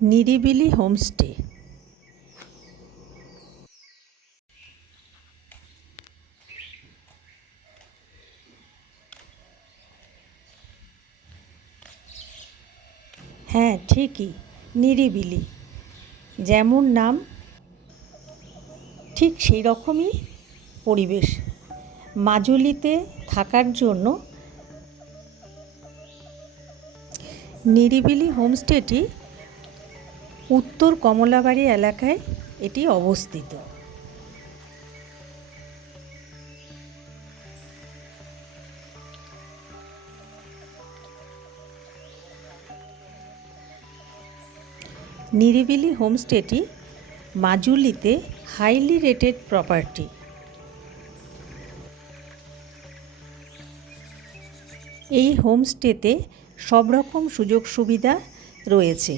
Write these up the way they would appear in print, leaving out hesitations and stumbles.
নিরিবিলি হোমস্টে। হ্যাঁ, ঠিকই, নিরিবিলি। যেমন নাম ঠিক সেই রকমই পরিবেশ। মাজুলিতে থাকার জন্য নিরিবিলি হোমস্টেটি উত্তর কমলাবাড়ি এলাকায় এটি অবস্থিত। নিরিবিলি হোমস্টেটি মাজুলিতে হাইলি রেটেড প্রপার্টি। এই হোমস্টেতে সব রকম সুযোগ সুবিধা রয়েছে।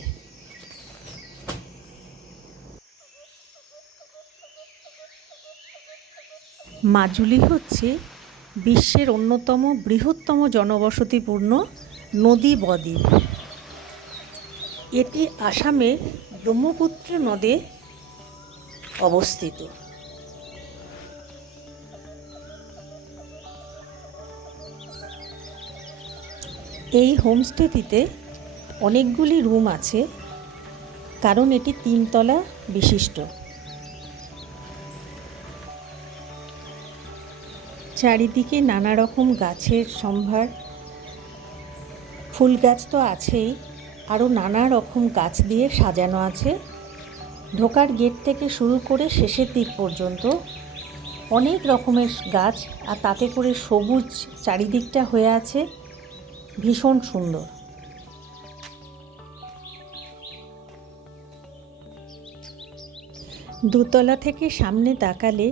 মাজুলি হচ্ছে বিশ্বের অন্যতম বৃহত্তম জনবসতিপূর্ণ নদী বদ্বীপ। এটি আসামের ব্রহ্মপুত্র নদে অবস্থিত। এই হোমস্টেটিতে অনেকগুলি রুম আছে, কারণ এটি 3 তলা বিশিষ্ট। চারিদিকে নানা রকম গাছের সম্ভার। ফুল গাছ তো আছেই, আরও নানা রকম গাছ দিয়ে সাজানো আছে। ঢোকার গেট থেকে শুরু করে শেষের দিক পর্যন্ত অনেক রকমের গাছ, আর তাতে করে সবুজ চারিদিকটা হয়ে আছে, ভীষণ সুন্দর। দোতলা থেকে সামনে তাকালে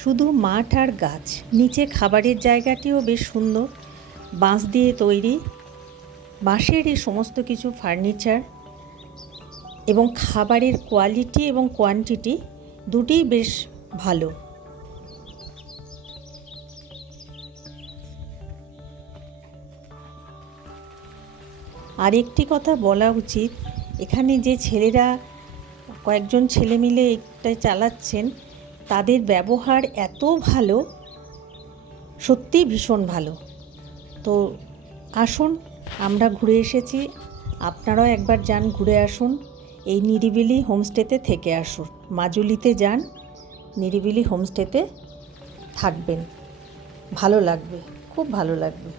শুধু মাঠ আর গাছ। নিচে খাবারের জায়গাটিও বেশ সুন্দর, বাঁশ দিয়ে তৈরি। বাঁশের এই সমস্ত কিছু ফার্নিচার এবং খাবারের কোয়ালিটি এবং কোয়ান্টিটি দুটিই বেশ ভালো। আরেকটি কথা বলা উচিত, এখানে যে ছেলেরা, কয়েকজন ছেলে মিলে এটা চালাচ্ছেন, তাদের ব্যবহার এত ভালো, সত্যিই ভীষণ ভালো। তো আসুন, আমরা ঘুরে এসেছি, আপনারাও একবার যান, ঘুরে আসুন। এই নিরিবিলি হোমস্টেতে থেকে আসুন। মাজুলিতে যান, নিরিবিলি হোমস্টেতে থাকবেন, ভালো লাগবে, খুব ভালো লাগবে।